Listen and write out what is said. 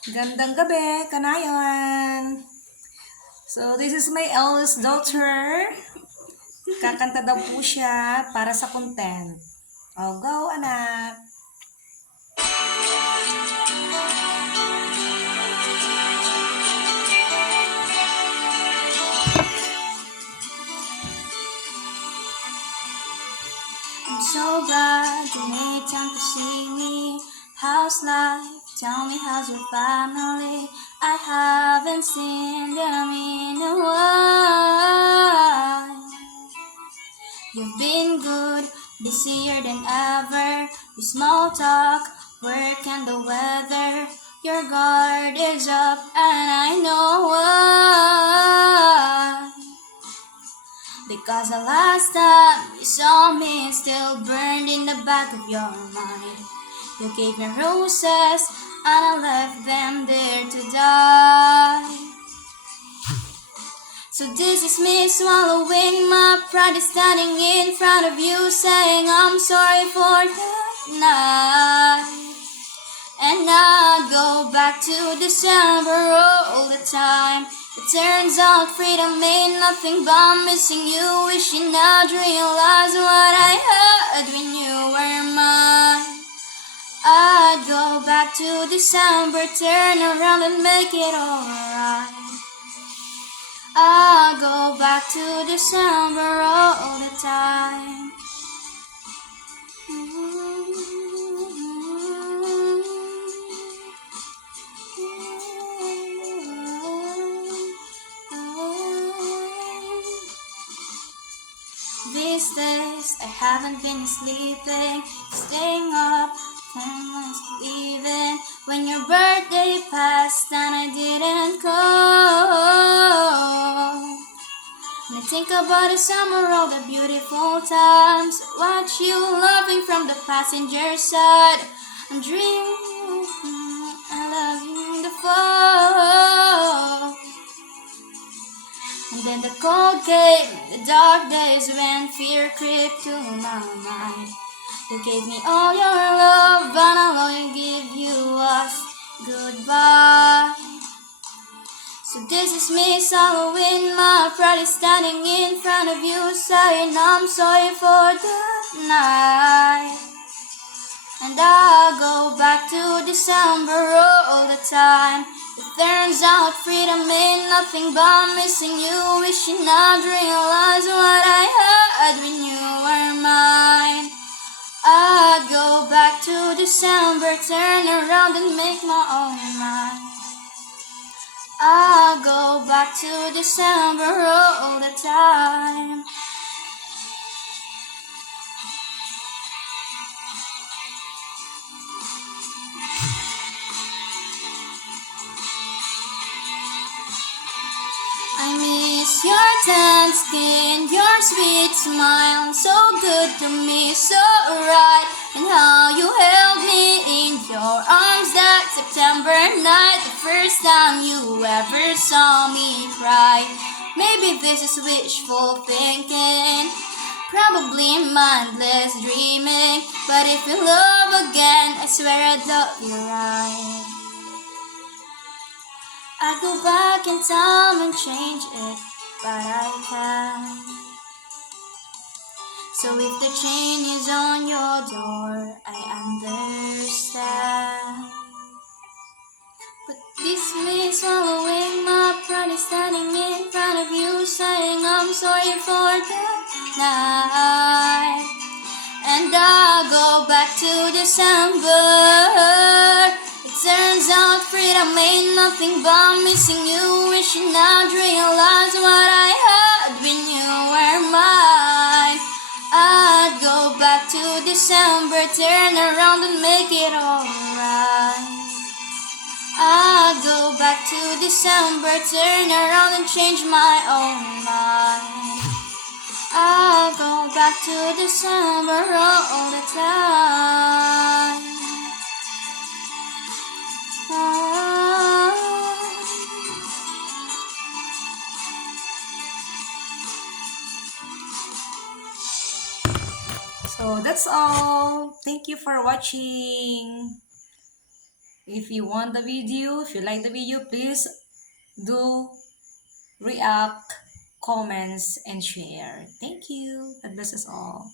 Gandang gabi, kanayon. So, this is my eldest daughter. Kakanta daw po siya para sa content. Oh, go, anak. I'm so glad you made time to see me. How's life? Tell me, how's your family? I haven't seen them in a while. You've been good, busier than ever. We small talk, work and the weather. Your guard is up and I know why. Because the last time you saw me it's still burned in the back of your mind. You gave me roses and I left them there to die. So this is me swallowing my pride, standing in front of you saying I'm sorry for that night. And I go back to December all the time. It turns out freedom ain't nothing but missing you, wishing I'd realize what I had when you were mine. I'd go back to December, turn around and make it alright. I go back to December all the time. These days I haven't been sleeping, staying up, planning leaving. When your birthday passed and I didn't call. When I think about the summer, all the beautiful times, watch you laughing from the passenger side. I'm dreaming, I love you in the fall. And then the cold came, the dark days when fear crept to my mind. You gave me all your love, and I'll only give you us goodbye. So this is me swallowing my pride, standing in front of you saying I'm sorry for that night. And I go back to December all the time. It turns out freedom ain't nothing but missing you, wishing I'd realize what I had when you were mine. I'd go back to December, turn around and make my own mind. I'll go back to December all the time. I miss your tan skin, your sweet smile, so good to me, so right. And how you held me in your arms that September night, the first time you ever saw me cry. Maybe this is wishful thinking, probably mindless dreaming, but if you love again, I swear I'd love you right. I'd go back in time and change it, but I can't. So if the chain is on your door, I understand. But this me swallowing my pride, standing in front of you saying I'm sorry for that night. And I'll go back to December. It turns out freedom ain't nothing but missing you, wishing I'd realize what I had when you were mine. I'd go back to December, turn around and make it alright. I'd go back to December, turn around and change my own mind. I'll go back to December all the time. So that's all. Thank you for watching. If you want the video, if you like the video, please do react, comments, and share. Thank you. God bless us all.